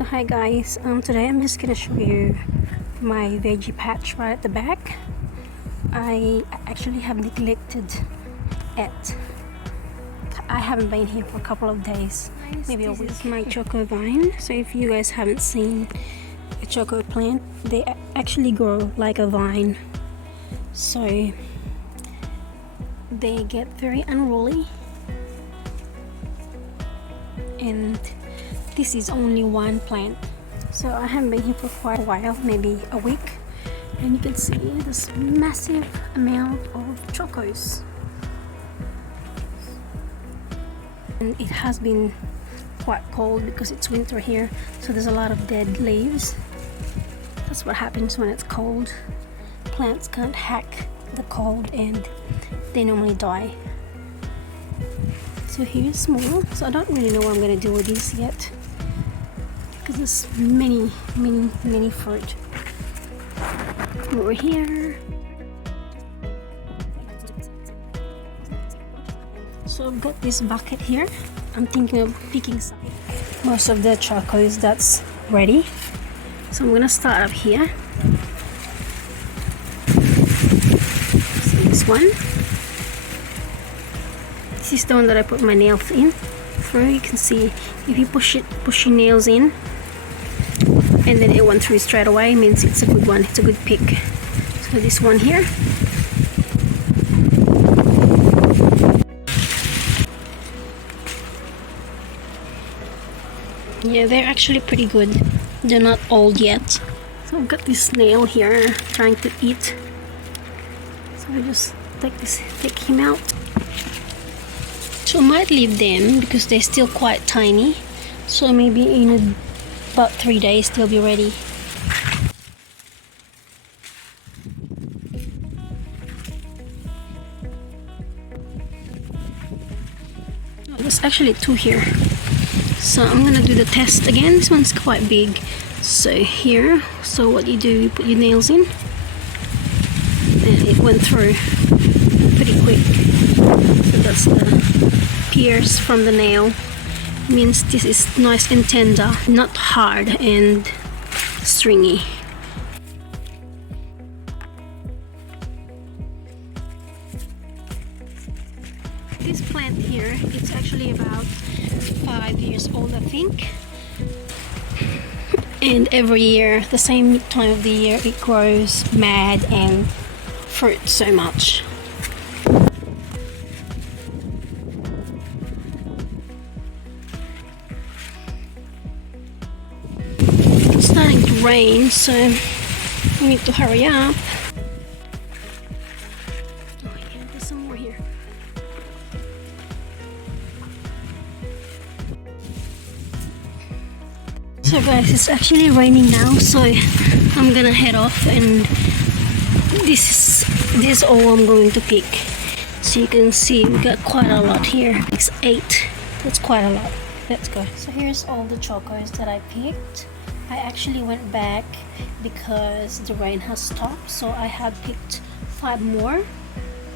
So hi guys, today I'm just gonna show you my veggie patch right at the back. I actually have neglected it. I haven't been here for a couple of days, maybe a week. This is my Choko vine. So if you guys haven't seen a Choko plant, they actually grow like a vine. So they get very unruly, and this is only one plant. So I haven't been here for quite a while, maybe a week, and you can see this massive amount of chokos. And it has been quite cold because it's winter here, so there's a lot of dead leaves. That's what happens when it's cold. Plants can't hack the cold and they normally die. So here's more. So I don't really know what I'm going to do with these yet, because there's many fruit. More here. So I've got this bucket here. I'm thinking of picking some. Most of the chocos that's ready. So I'm gonna start up here. So this one. This is the one that I put my nails in through. You can see if you push your nails in and then it went through straight away, means it's a good one, it's a good pick. So this one here. Yeah, they're actually pretty good. They're not old yet. So I've got this snail here trying to eat. So I just take him out. So I might leave them because they're still quite tiny. So maybe in about 3 days they'll be ready. There's actually 2 here. So I'm gonna do the test again. This one's quite big. So here, so what you do, you put your nails in and it went through pretty quick. So that's the pierce from the nail. It means this is nice and tender, not hard and stringy. This plant here, it's actually about 5 years old, I think. And every year, the same time of the year, it grows mad and fruits so much. It's starting to rain, so we need to hurry up. Oh yeah, there's some more here. So guys, it's actually raining now, so I'm gonna head off, and this is all I'm going to pick. So you can see we got quite a lot here. It's 8. That's quite a lot. Let's go. So here's all the chocos that I picked. I actually went back because the rain has stopped, so I have picked 5 more.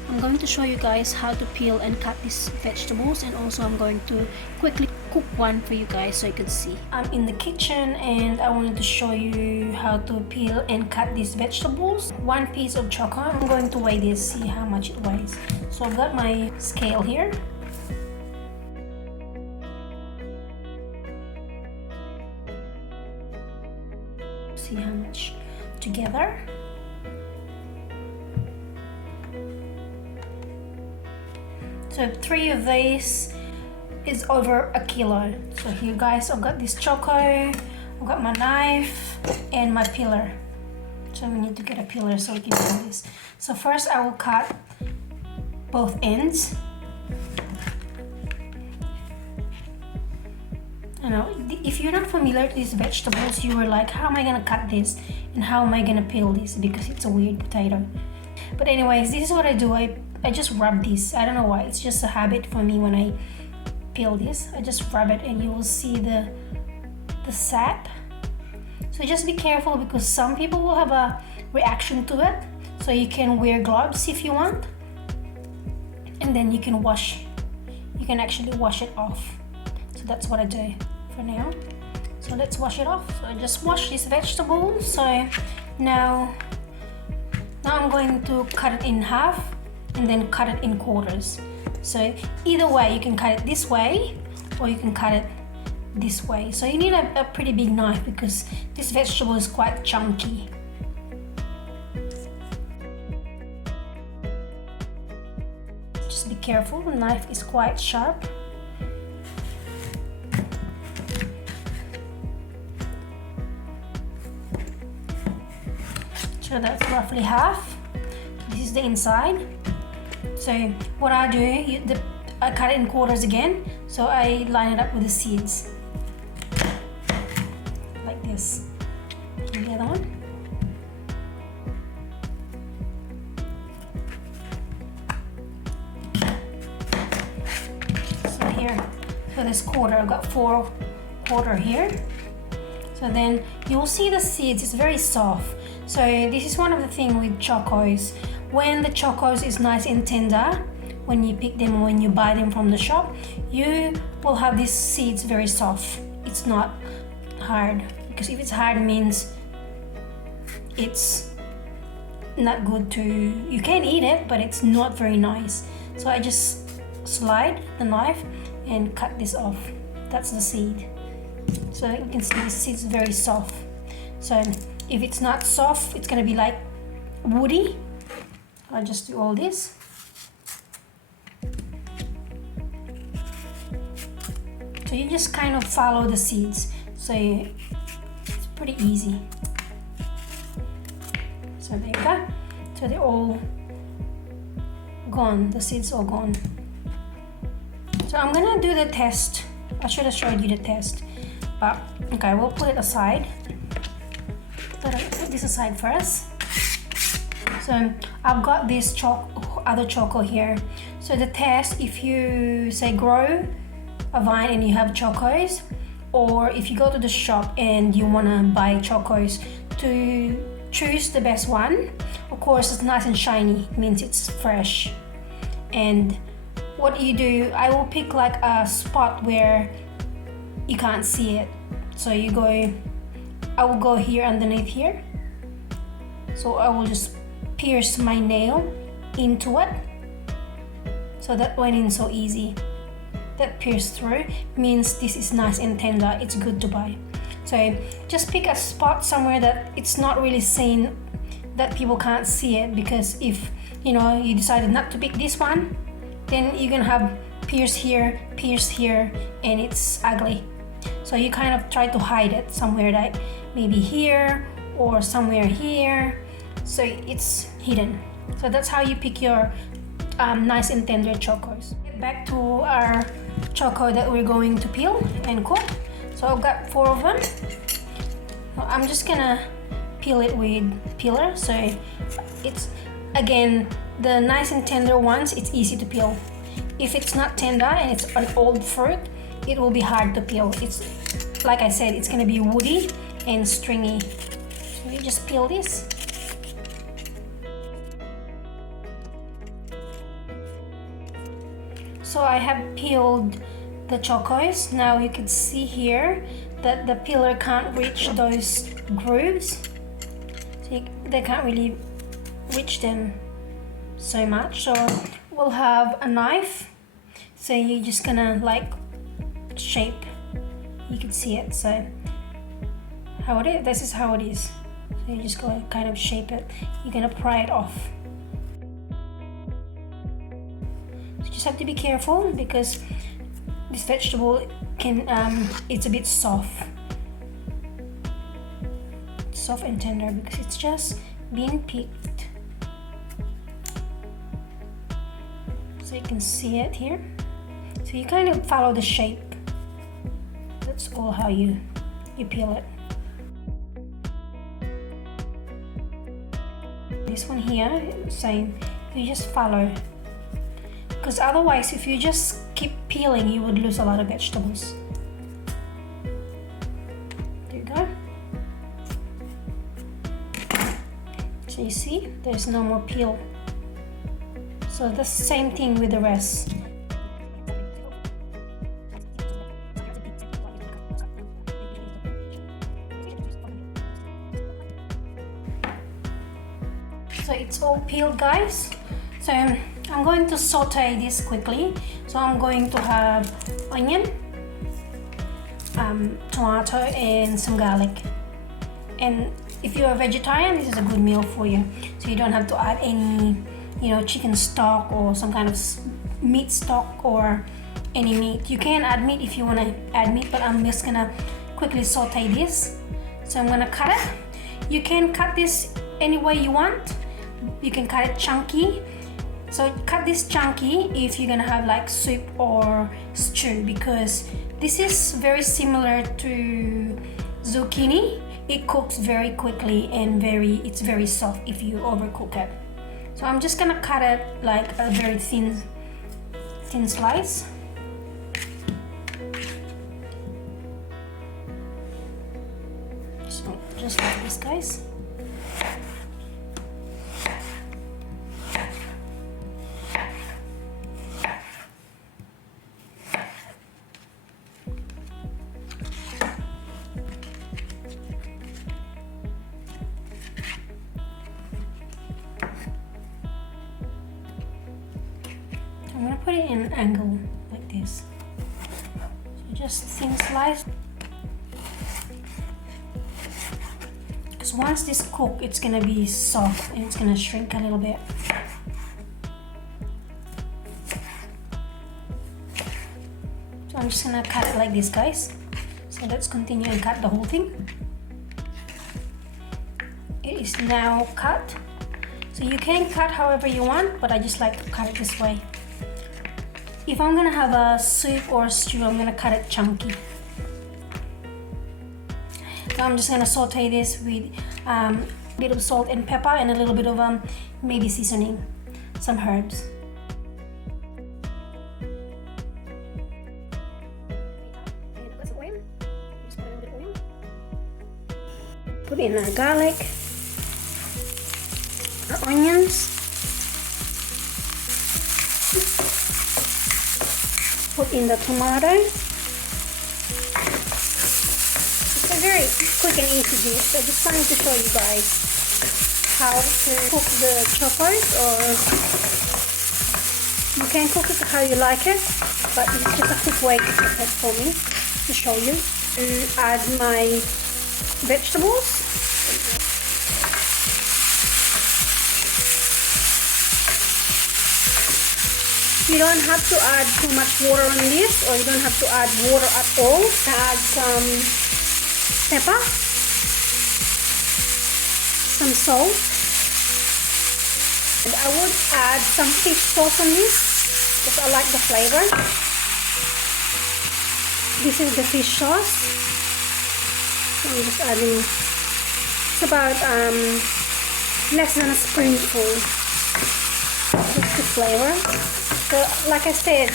I'm going to show you guys how to peel and cut these vegetables, and also I'm going to quickly cook one for you guys so you can see. I'm in the kitchen and I wanted to show you how to peel and cut these vegetables. 1 piece of choco. I'm going to weigh this, see how much it weighs. So I've got my scale here. See how much together. So 3 of these is over a kilo. So here guys, I've got this choco, I've got my knife and my peeler. So we need to get a peeler so we can peel this. So first I will cut both ends. You know, if you're not familiar with these vegetables, you were like, how am I gonna cut this and how am I gonna peel this, because it's a weird potato. But anyways, this is what I do. I just rub this. I don't know why, it's just a habit for me. When I peel this, I just rub it and you will see the sap. So just be careful, because some people will have a reaction to it. So you can wear gloves if you want, and then you can actually wash it off. So that's what I do for now. So let's wash it off. So I just wash this vegetable. So now I'm going to cut it in half and then cut it in quarters. So either way, you can cut it this way or you can cut it this way. So you need a pretty big knife because this vegetable is quite chunky. Just be careful, the knife is quite sharp. So that's roughly half. This is the inside. So what I do, I cut it in quarters again. So I line it up with the seeds. Like this. And the other one. So here, for this quarter, I've got 4 quarter here. So then you'll see the seeds, it's very soft. So this is one of the things with chokos. When the chokos is nice and tender, when you pick them or when you buy them from the shop, you will have these seeds very soft. It's not hard, because if it's hard, it means it's not good to, you can eat it, but it's not very nice. So I just slide the knife and cut this off. That's the seed. So you can see the seeds very soft. So if it's not soft, it's gonna be like woody. I'll just do all this. So you just kind of follow the seeds. So it's pretty easy. So there you go. So they're all gone. The seeds are gone. So I'm gonna do the test. I should have showed you the test. But okay, we'll put it aside. Put this aside first. So I've got this other choco here. So the test, if you say grow a vine and you have chokos, or if you go to the shop and you want to buy chokos, to choose the best one. Of course, it's nice and shiny, it means it's fresh. And what you do, I will pick like a spot where you can't see it. So you go, I will go here underneath here. So I will just pierce my nail into it. So that went in so easy. That pierced through means this is nice and tender, it's good to buy. So just pick a spot somewhere that it's not really seen, that people can't see it, because if you decided not to pick this one, then you're gonna have pierce here, and it's ugly. So you kind of try to hide it somewhere, that maybe here or somewhere here, so it's hidden. So that's how you pick your nice and tender chokos. Back to our choco that we're going to peel and cook. So I've got 4 of them. I'm just gonna peel it with peeler. So it's, again, the nice and tender ones, it's easy to peel. If it's not tender and it's an old fruit, it will be hard to peel. It's, like I said, it's gonna be woody and stringy. So you just peel this. So I have peeled the chokos. Now you can see here that the peeler can't reach those grooves. So they can't really reach them so much. So we'll have a knife. So you're just gonna like shape. You can see it. So how it is. This is how it is. So you just go kind of shape it. You're gonna pry it off. Just have to be careful because this vegetable can it's a bit soft and tender because it's just being picked. So you can see it here. So you kind of follow the shape. That's all how you peel it. This one here, same. You just follow. Because otherwise, if you just keep peeling, you would lose a lot of vegetables. There you go. So you see, there's no more peel. So the same thing with the rest. So it's all peeled, guys. So I'm going to saute this quickly. So I'm going to have onion, tomato, and some garlic. And if you're a vegetarian, this is a good meal for you. So you don't have to add any, chicken stock or some kind of meat stock or any meat. You can add meat if you want to add meat, but I'm just gonna quickly saute this. So I'm gonna cut it. You can cut this any way you want. You can cut it chunky. So cut this chunky if you're gonna have like soup or stew, because this is very similar to zucchini. It cooks very quickly and it's very soft if you overcook it. So I'm just gonna cut it like a very thin slice. So just like this, guys. I'm gonna put it in an angle like this. So just thin slice. Because once this cooks, it's gonna be soft and it's gonna shrink a little bit. So I'm just gonna cut it like this, guys. So let's continue and cut the whole thing. It is now cut. So you can cut however you want, but I just like to cut it this way. If I'm gonna have a soup or stew, I'm gonna cut it chunky. So I'm just gonna saute this with a bit of salt and pepper and a little bit of maybe seasoning, some herbs. Put in our garlic, our onions. Put in the tomato. It's a very quick and easy dish. I just wanted to show you guys how to cook the chokos, or you can cook it how you like it, but it's just a quick way to cook it for me to show you. And add my vegetables. You don't have to add too much water on this, or you don't have to add water at all. Add some pepper, some salt, and I would add some fish sauce on this because I like the flavor. This is the fish sauce. So I'm just adding, it's about less than a spoonful. Just the flavor. So like I said,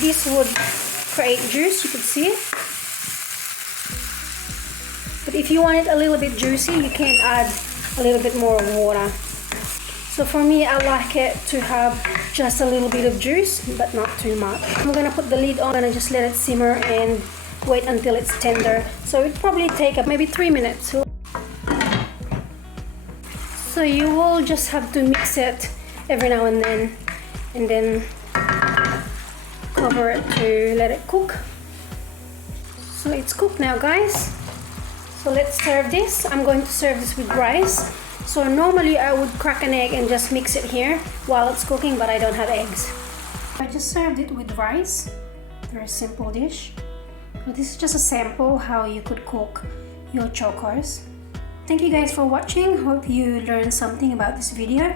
this would create juice, you could see it. But if you want it a little bit juicy, you can add a little bit more water. So for me, I like it to have just a little bit of juice, but not too much. I'm gonna put the lid on and just let it simmer and wait until it's tender. So it probably take maybe 3 minutes. So you will just have to mix it every now and then cover it to let it cook. So it's cooked now, guys. So let's serve this. I'm going to serve this with rice. So normally I would crack an egg and just mix it here while it's cooking, but I don't have eggs. I just served it with rice. Very simple dish. So this is just a sample how you could cook your chokos. Thank you guys for watching. Hope you learned something about this video.